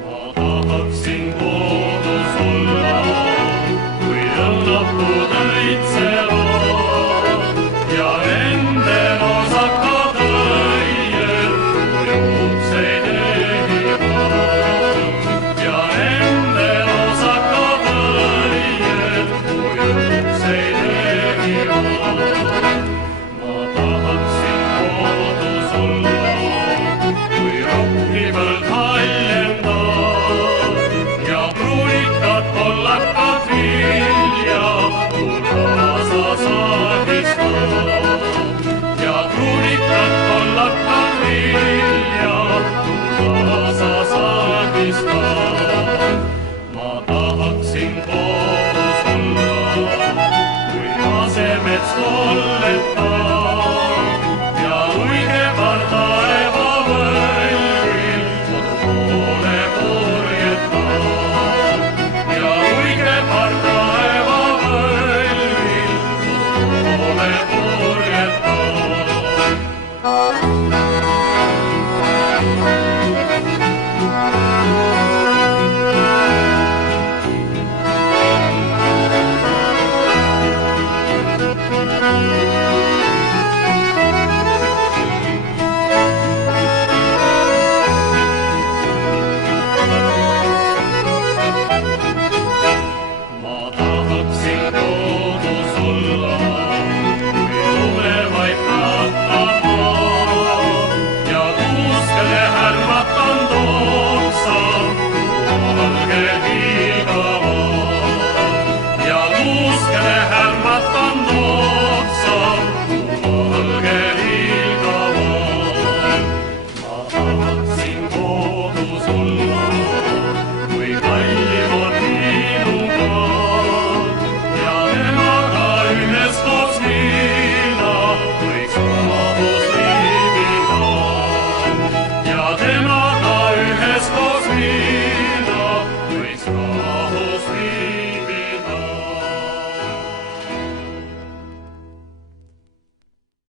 Ma tahaksin kodus olla, kui õnnapud õitsevad ja nende nosakad õied ujutseid ehivad ja nende nosakad õied ujutseid ehivad. Ma tahaksin kodus olla, kui rokkipõld haljendab ja pruunikad kollakad vilja mul kaasa saagistavad ja pruunikad kollakad vilja mul kaasa saagistavad. Ma tahaksin kodus olla, kui asemets kolletab ja õige pardaeva võlvil kodu poole purjetab ja õige pardaeva võlvil kodu poole purjetab.